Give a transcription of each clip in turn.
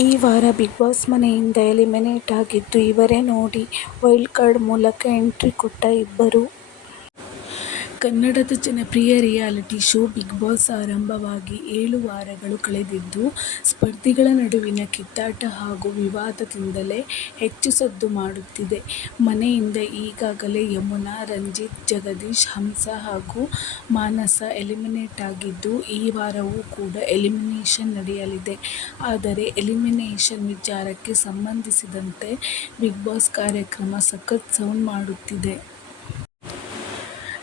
ಈ ವಾರ big Boss ಮನೆಯಿಂದ ಎಲಿಮಿನೇಟ್ ಆಗಿದ್ದು ಇವರೇ ನೋಡಿ ವೈಲ್ಡ್ ಕಾರ್ಡ್ ಮೂಲಕ ಎಂಟ್ರಿ ಕೊಟ್ಟ ಇಬ್ಬರು. ಕನ್ನಡದ ಜನಪ್ರಿಯ ರಿಯಾಲಿಟಿ ಶೋ ಬಿಗ್ ಬಾಸ್ ಆರಂಭವಾಗಿ ಏಳು ವಾರಗಳು ಕಳೆದಿದ್ದು, ಸ್ಪರ್ಧಿಗಳ ನಡುವಿನ ಕಿತ್ತಾಟ ಹಾಗೂ ವಿವಾದದಿಂದಲೇ ಹೆಚ್ಚು ಸದ್ದು ಮಾಡುತ್ತಿದೆ. ಮನೆಯಿಂದ ಈಗಾಗಲೇ ಯಮುನಾ, ರಂಜಿತ್, ಜಗದೀಶ್, ಹಂಸ ಹಾಗೂ ಮಾನಸ ಎಲಿಮಿನೇಟ್ ಆಗಿದ್ದು, ಈ ವಾರವೂ ಕೂಡ ಎಲಿಮಿನೇಷನ್ ನಡೆಯಲಿದೆ. ಆದರೆ ಎಲಿಮಿನೇಷನ್ ವಿಚಾರಕ್ಕೆ ಸಂಬಂಧಿಸಿದಂತೆ ಬಿಗ್ ಬಾಸ್ ಕಾರ್ಯಕ್ರಮ ಸಖತ್ ಸೌಂಡ್ ಮಾಡುತ್ತಿದೆ.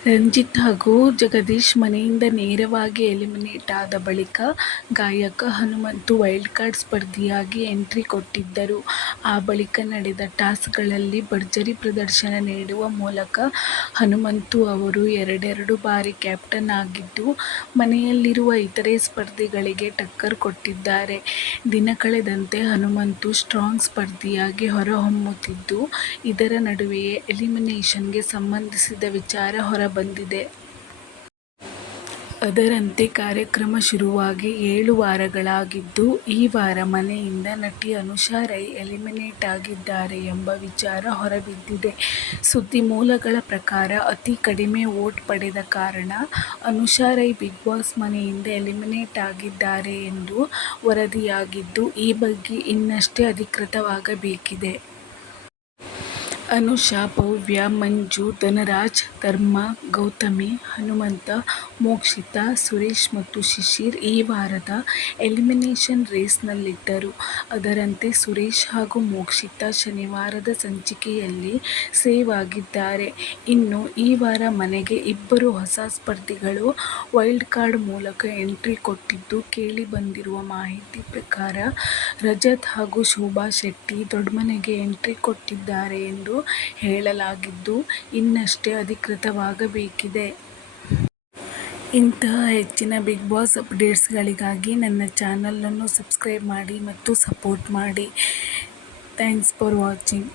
ರಂಜಿತ್ ಹಾಗೂ ಜಗದೀಶ್ ಮನೆಯಿಂದ ನೇರವಾಗಿ ಎಲಿಮಿನೇಟ್ ಆದ ಬಳಿಕ ಗಾಯಕ ಹನುಮಂತು ವೈಲ್ಡ್ ಕಾರ್ಡ್ ಸ್ಪರ್ಧಿಯಾಗಿ ಎಂಟ್ರಿ ಕೊಟ್ಟಿದ್ದರು. ಆ ಬಳಿಕ ನಡೆದ ಟಾಸ್ಕ್ಗಳಲ್ಲಿ ಭರ್ಜರಿ ಪ್ರದರ್ಶನ ನೀಡುವ ಮೂಲಕ ಹನುಮಂತು ಅವರು ಎರಡೆರಡು ಬಾರಿ ಕ್ಯಾಪ್ಟನ್ ಆಗಿದ್ದು, ಮನೆಯಲ್ಲಿರುವ ಇತರೆ ಸ್ಪರ್ಧಿಗಳಿಗೆ ಟಕ್ಕರ್ ಕೊಟ್ಟಿದ್ದಾರೆ. ದಿನ ಕಳೆದಂತೆ ಹನುಮಂತು ಸ್ಟ್ರಾಂಗ್ ಸ್ಪರ್ಧಿಯಾಗಿ ಹೊರಹೊಮ್ಮುತ್ತಿದ್ದು, ಇದರ ನಡುವೆಯೇ ಎಲಿಮಿನೇಷನ್ಗೆ ಸಂಬಂಧಿಸಿದ ವಿಚಾರ ಹೊರಬಂದಿದೆ. ಅದರಂತೆ ಕಾರ್ಯಕ್ರಮ ಶುರುವಾಗಿ ಏಳು ವಾರಗಳಾಗಿದ್ದು, ಈ ವಾರ ಮನೆಯಿಂದ ನಟಿ ಅನುಷಾ ರೈ ಎಲಿಮಿನೇಟ್ ಆಗಿದ್ದಾರೆ ಎಂಬ ವಿಚಾರ ಹೊರಬಿದ್ದಿದೆ. ಸುದ್ದಿ ಮೂಲಗಳ ಪ್ರಕಾರ ಅತಿ ಕಡಿಮೆ ವೋಟ್ ಪಡೆದ ಕಾರಣ ಅನುಷಾ ರೈ ಬಿಗ್ ಬಾಸ್ ಮನೆಯಿಂದ ಎಲಿಮಿನೇಟ್ ಆಗಿದ್ದಾರೆ ಎಂದು ವರದಿಯಾಗಿದ್ದು, ಈ ಬಗ್ಗೆ ಇನ್ನಷ್ಟೇ ಅಧಿಕೃತವಾಗಬೇಕಿದೆ. ಅನುಷಾ, ಭವ್ಯ, ಮಂಜು, ಧನರಾಜ್, ಧರ್ಮ, ಗೌತಮಿ, ಹನುಮಂತ, ಮೋಕ್ಷಿತ ಸುರೇಶ್ ಮತ್ತು ಶಿಶಿರ್ ಈ ವಾರದ ಎಲಿಮಿನೇಷನ್ ರೇಸ್ನಲ್ಲಿದ್ದರು. ಅದರಂತೆ ಸುರೇಶ್ ಹಾಗೂ ಮೋಕ್ಷಿತ ಶನಿವಾರದ ಸಂಚಿಕೆಯಲ್ಲಿ ಸೇವ್ ಆಗಿದ್ದಾರೆ. ಇನ್ನು ಈ ವಾರ ಮನೆಗೆ ಇಬ್ಬರು ಹೊಸ ಸ್ಪರ್ಧಿಗಳು ವೈಲ್ಡ್ ಕಾರ್ಡ್ ಮೂಲಕ ಎಂಟ್ರಿ ಕೊಟ್ಟಿದ್ದು, ಕೇಳಿ ಬಂದಿರುವ ಮಾಹಿತಿ ಪ್ರಕಾರ ರಜತ್ ಹಾಗೂ ಶೋಭಾ ಶೆಟ್ಟಿ ದೊಡ್ಡ ಮನೆಗೆ ಎಂಟ್ರಿ ಕೊಟ್ಟಿದ್ದಾರೆ ಎಂದು ಹೇಳಲಾಗಿದ್ದು, ಇನ್ನಷ್ಟೇ ಅಧಿಕೃತವಾಗಬೇಕಿದೆ. ಇಂತಹ ಹೆಚ್ಚಿನ ಬಿಗ್ ಬಾಸ್ ಅಪ್ಡೇಟ್ಸ್ಗಳಿಗಾಗಿ ನನ್ನ ಚಾನೆಲ್ ಅನ್ನು ಸಬ್ಸ್ಕ್ರೈಬ್ ಮಾಡಿ ಮತ್ತು ಸಪೋರ್ಟ್ ಮಾಡಿ. Thanks for watching